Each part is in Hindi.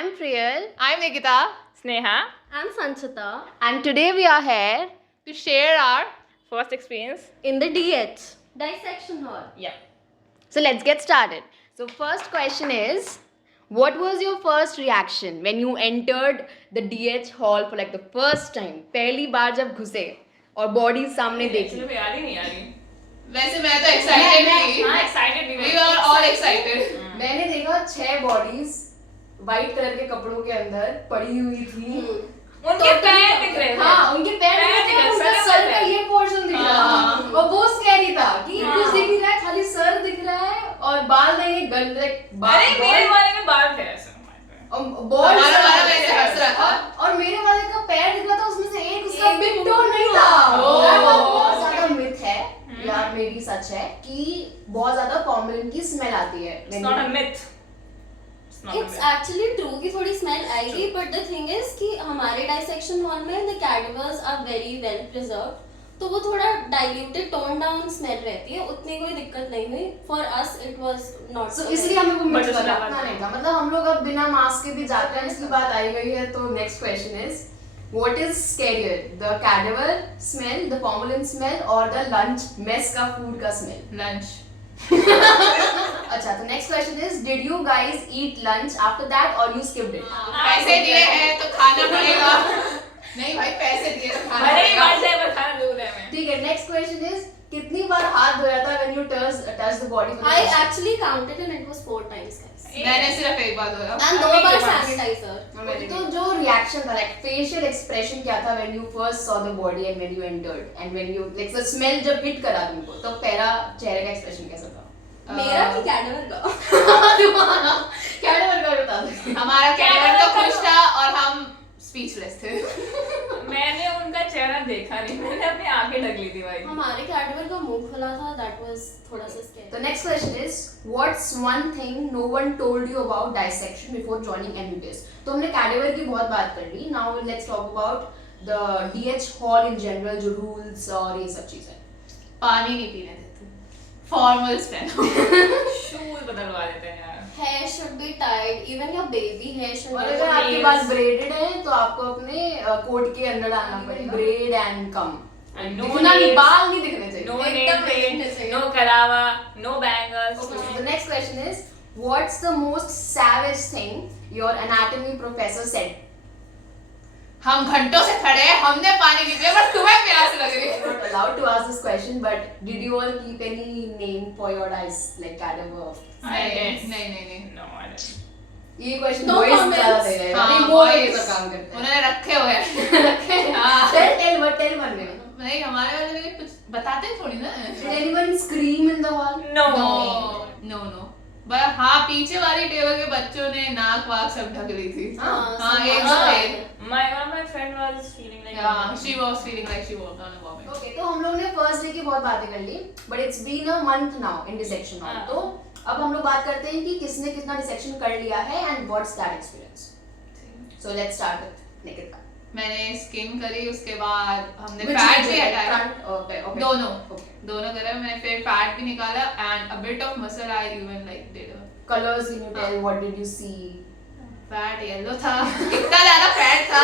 I'm Priyal. I'm Nikita. Sneha. I'm Sanchita. And today we are here To share our First experience. In the DH dissection hall. Yeah. So let's get started. So first question is, what was your first reaction when you entered the DH hall for like the first time? पहली बार जब घुसे और बॉडी सामने देखी. मुझे याद ही नहीं आ रही. वैसे मैं तो excited थी. हाँ, excited भी. We were all excited. मैंने देखा 6 बॉडीज व्हाइट कलर के कपड़ों के अंदर पड़ी हुई थी. उनके पैर दिख रहे थे. हाँ, उनके पैर दिख रहे थे, उनका सर का ये पोर्शन दिख रहा था और वो स्कैरी था कि कुछ दिख नहीं रहा है, खाली सर दिख रहा है और बाल नहीं, गंदे बाल. अरे मेरे वाले में बाल थे ऐसे. बॉल हमारा वैसे हंस रहा था. और मेरे वाले का पैर दिख रहा था, उसमें से एक उसका बिग टो नहीं था. ओह. बहुत ज्यादा मिथ है या मे बी सच है कि बहुत ज्यादा फॉर्मलिन की स्मेल आती है. It's not a myth. It's actually true कि थोड़ी स्मेल आएगी, but the thing is कि हमारे dissection hall में the cadavers are very well preserved, तो वो थोड़ा diluted, toned down smell रहती है, उतनी कोई दिक्कत नहीं हुई. For us it was not. So इसलिए हमें वो मिथ But उसमें बताना नहीं था. मतलब हम लोग अब बिना मास्क के भी जाते हैं, इसकी बात आई गई है. तो next question is, what is scarier, the cadaver smell, the formalin smell or the lunch mess का food का smell? Lunch. अच्छा, तो next question is, did you guys eat lunch after that or you skipped it? पैसे दिए हैं तो खाना पड़ेगा. नहीं भाई, पैसे दिए तो खाना अरे पड़ेगा. मर जाए पर खाना दूर है मैं. ठीक है, नेक्स्ट क्वेश्चन इज, कितनी बार हाथ धोया था when you touch the body? I actually counted and it was 4 times, guys. मैंने सिर्फ एक बार धोया. And 2 bar sanitizer. तो जो रिएक्शन था, लाइक फेशियल एक्सप्रेशन क्या था when you first saw the body and when you entered and when you like the smell जब हिट करा तुमको, तो पहला चेहरे का एक्सप्रेशन कैसा था? मेरा कि cadaver का? तुम्हारा कैडेवर का बता दो. हमारा कैडेवर तो खुश था और हम स्पीचलेस थे. मैंने उनका चेहरा देखा नहीं, मैंने अपनी आंखें ढक ली थी भाई. हमारे cadaver का मुंह खुला था, that was थोड़ा सा scary. The next question is, what's one thing no one told you about dissection before joining MBBS? तो हमने कैडेवर की बहुत बात कर ली. Now let's talk about the DH hall in general, जो rules और ये सब चीजें. पानी नहीं पीने देते. फॉर्मल्स पहनो. शूज बदलवा देते हैं यार. Hair should be tied, even your baby hair should और be. अगर आपके पास ब्रेडेड है तो आपको अपने कोट के अंदर डालना पड़ेगा. Bread and come. And no दिखना नहीं, nails. बाल नहीं दिखने चाहिए. No एकदम nail नहीं paint, चाहिए. no करावा, no bangles. Okay, the next question is, what's the most savage thing your anatomy professor said? हम घंटों से खड़े हैं, हमने पानी नहीं पिया, पर तुम्हें प्यास लग रही है. I'm not allowed to ask this question, but did you all keep any name for your eyes, like cadaver? नहीं. No, I didn't. ये question No boys comments. ज़्यादा दे रहे हैं. हाँ, नहीं, boys boys. ऐसा काम करते हैं. उन्होंने रखे हुए हैं. हाँ. Tell one name. नहीं, हमारे वाले में कुछ बताते हैं थोड़ी ना. Did anyone scream in the hall? No. बस हाँ, पीछे वाली टेबल के बच्चों ने नाक वाक सब ढक ली थी. हाँ, एक दो थे. One of my friend was feeling like. Yeah, she was feeling like she was on a vomit. Okay, तो हम लोग ने फर्स्ट डे की बहुत बातें कर ली, but it's been a month now in dissection hall. हाँ. तो अब हम लोग बात करते हैं कि किसने कितना डिसेक्शन कर लिया है and what's that experience. So let's start with Nikita. मैंने स्किन करी, उसके बाद हमने Which फैट region? भी हटाया. Front, okay. दोनों. Okay. दोनों करे. मैंने फिर फैट भी निकाला and a bit of muscle I even like did. Colors, can you tell what did you see? Fat yellow था. इतना ज्यादा फैट था.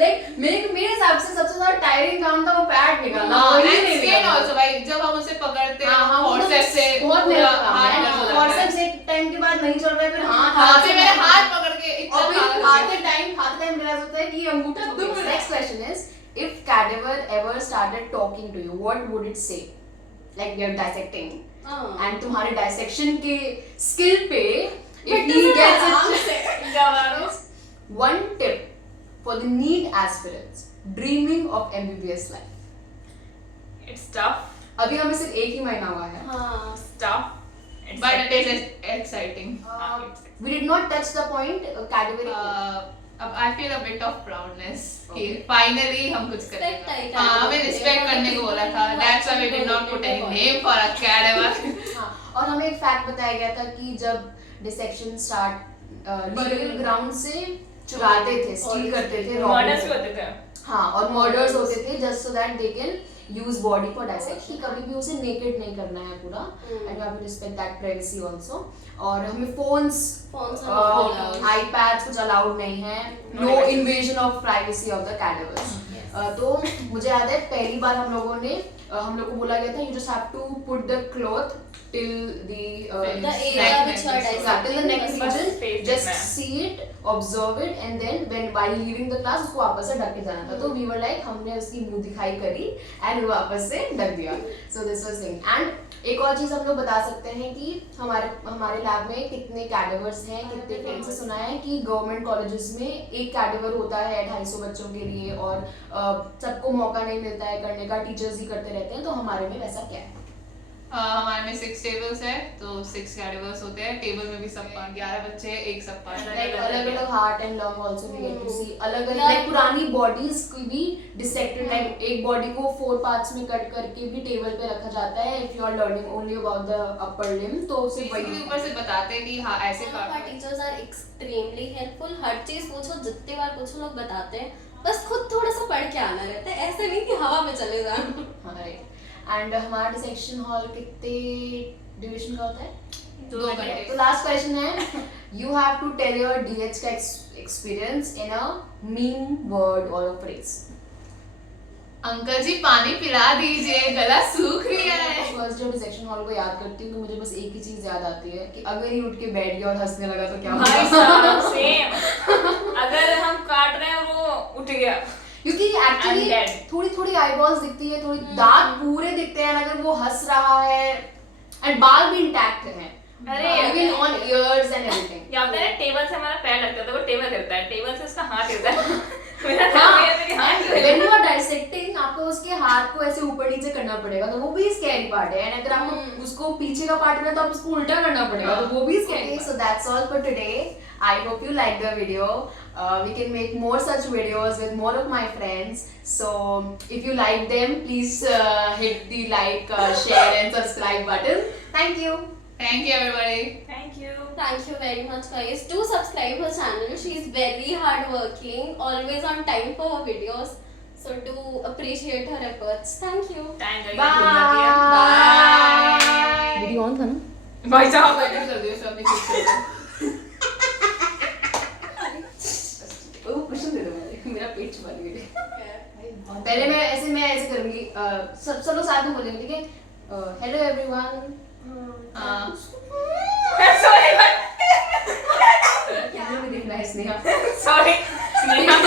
Like मेरे हिसाब से सबसे ज्यादा टायरिंग काम था वो फैट निकालना. हाँ, वही and नहीं skin निकाला. also भाई, जब हम उसे पकड़ते हैं हाँ, forceps से बहुत पूरा मेहनत काम हाथ है. दर्द हो जाता है. forceps एक टाइम के बाद नहीं चल रहा है, फिर हाँ, फिर मेरे हाथ पकड़ के इतना और फिर भाग खाते टाइम रियलाइज होता है कि ये अंगूठा दुख रहा है. Next question is, if cadaver ever started talking to you, what would it say? Like you're dissecting and तुम्हारे dissection के skill पे if he gets it. गवारो. One tip for the NEET aspirants dreaming of MBBS life. It's tough. अभी हमें सिर्फ एक ही महीना हुआ है. हाँ. It's tough. It's But it hectic. is exciting. We did not touch the point cadaver. अब I feel a bit of proudness कि finally हम कुछ Respect करेंगे. है हाँ, हमें cadaver. respect करने को बोला था. That's why we did not put any name for a cadaver. हाँ, और हमें एक फैक्ट बताया गया था कि जब डिसेक्शन स्टार्ट लीगल ग्राउंड से चुराते थे, स्टील करते थे, Murders भी होते थे. हाँ, और मर्डर्स होते थे just so that they can use body for dissect कि कभी भी उसे नेकेड नहीं करना है पूरा and you have to respect that privacy also. और हमें फोन्स आईपैड्स कुछ अलाउड नहीं है. No invasion of privacy of the cadavers. तो मुझे याद है पहली बार हम लोग को बोला गया था you just have to put the cloth till the area which you are dissecting. till the neck region, face just देखना है. see it, observe it and then when while leaving the class उसको वापस से ढक के जाना था. तो we were like हमने उसकी मुंह दिखाई करी and वापस से ढक दिया. So this was thing. And एक और चीज हम लोग बता सकते हैं कि हमारे लैब में कितने कैडेवर्स हैं. कितने फ्रेंड्स से सुना है कि गवर्नमेंट कॉलेजेस में एक कैडेवर होता है 250 बच्चों के लिए और सबको मौका नहीं मिलता है करने का. टीचर्स ही करते रहते हैं. तो हमारे में वैसा क्या है? हमारे में 6 टेबल्स है तो 6 कैडेवर्स होते हैं. टेबल में भी सब 11 बच्चे एक सब like अलग-अलग heart and lung also we get to see. अलग-अलग लाइक पुरानी बॉडीज को भी डिसेक्टेड लाइक एक बॉडी को 4 पार्ट्स में कट करके भी टेबल पे रखा जाता है. If you are learning only about the upper limb तो सिर्फ वही ऊपर से बताते हैं कि हाँ ऐसे Our teachers are extremely helpful. हर चीज पूछो, जितने बार पूछो लोग बताते हैं. बस खुद थोड़ा सा पढ़ के आना रहता है. ऐसे नहीं कि हवा में चले जाओ. हाँ राइट. एंड हमारा डिसेक्शन हॉल कितने ड्यूरेशन का होता है? 2 घंटे. तो लास्ट क्वेश्चन है you have to tell your DH का experience in a meme word और अ फ्रेज. अंकल जी पानी पिला दीजिए, गला सूख रहा है. फर्स्ट जब डिसेक्शन हॉल को याद करती हूँ तो मुझे बस एक ही चीज याद आती है कि अगर ये उठ के बैठ गया और हंसने लगा तो क्या भाई होगा. साहब सेम. अगर हम काट रहे हैं और वो उठ गया क्योंकि I'm एक्चुअली dead. थोड़ी थोड़ी आईबॉल्स दिखती है, थोड़ी दांत पूरे दिखते हैं अगर वो हंस रहा है एंड बाल भी इंटैक्ट हैं. अरे even on years and everything. याद है टेबल से हमारा पैर लगता था, वो टेबल हिलता है, टेबल से उसका हाथ हिलता है. मेरा हाँ, मेरी हाथ and when you are dissecting आपको उसके हाथ को ऐसे ऊपर नीचे करना पड़ेगा तो वो भी स्कैरी पार्ट है. एंड अगर आपको उसको पीछे का पार्ट करना है तो आप उसको उल्टा करना पड़ेगा तो वो भी scary. So that's all for today. I hope you liked the video. We can make more such videos with more of my friends. So if you like them, please hit the like, share and subscribe button. Thank you. Thank you everybody. Thank you. Thank you very much, guys. Do subscribe her channel. She is very hardworking, always on time for her videos. So do appreciate her efforts. Thank you. Time Bye. जाएगा. Bye. Video on था ना? भाई साहब Better कर दियो सब अपनी picture को. वो क्वेश्चन दे दो मुझे. मेरा पेट बन गया. पहले मैं ऐसे करूंगी. सब लोग साथ में बोलेंगे ठीक है. Hello everyone. हाँ. सॉरी क्या भी देखना है स्नेहा. सॉरी स्नेहा